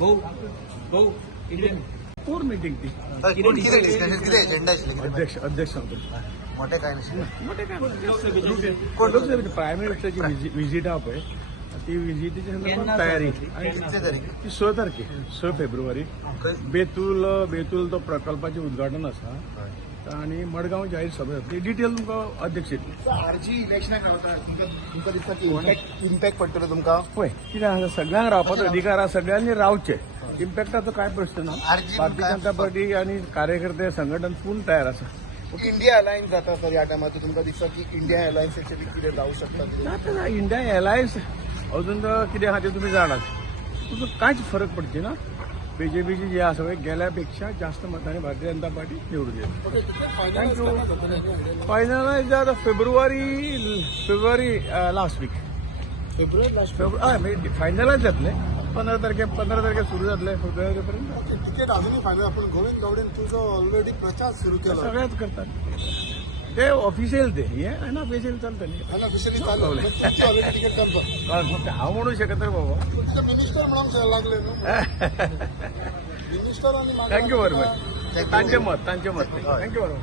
भाऊ इंडियन पूर मीटिंग ती किती डिस्कशन किती एजेंडा आशिल्ले अध्यक्ष सांगतो मोठे काय नाशिल्ले मोठे काय लोकसभेची प्रायमरी मिनिस्टरची विजिट हा पळय ती विजिटीच्या संदर्भात तयारी किती तारीख ती 6 तारखेक 6 फेब्रुवारी बेतूल तो प्रकल्पाचें उद्घाटन आसा आणि मडगांव जाहीर सभा जातली डिटेल तुमकां अध्यक्ष येतली आरजी इलेक्शनाक रावता तुमकां दिसता की इम्पॅक्ट पडटलो तुमकां पळय कितें आसा सगळ्यांक रावपाचो अधिकार आसा सगळ्यांनी रावचे इम्पॅक्टाचो काय प्रश्न ना भारतीय जनता पार्टी आणि कार्यकर्ते संघटन पूर्ण तयार आसा इंडिया अलायन्स जाता तर ह्या टायमार तुमकां दिसता की इंडिया अलायन्साचे बी कितें जावं शकता ना इंडिया एलायन्स अजून तर कितें आहा तें तुमी जाणात तुका कांयच फरक पडचे ना बीजेपीची जे आसा पळय गेल्यापेक्षा जास्त मतांनी भारतीय जनता पार्टी निवडून येईल थँक्यू फायनलायज जाता फेब्रुवारी लास्ट वीक फेब्रुवारी फायनलायज जातले 15 तारखे सुरू जातले फेब्रुवारी पर्यंत तिकेट अजूनही फायनल आपण गोविंद गावडेन तुझो ऑलरेडी प्रचार सुरू केला सगळ्याच करतात ते ऑफिशियल ते हे अनऑफिशियल चालतं न्ही ऑफिशियली चालू ऑलरेडी तिकेट कन्फर्म फक्त हांव म्हणू शकत नाही बाबा मिनिस्टर म्हणून लागले न्हू मिनिस्टर आणि थँक्यू व्हेरी मच तांचे मत थँक्यू व्हेरी मच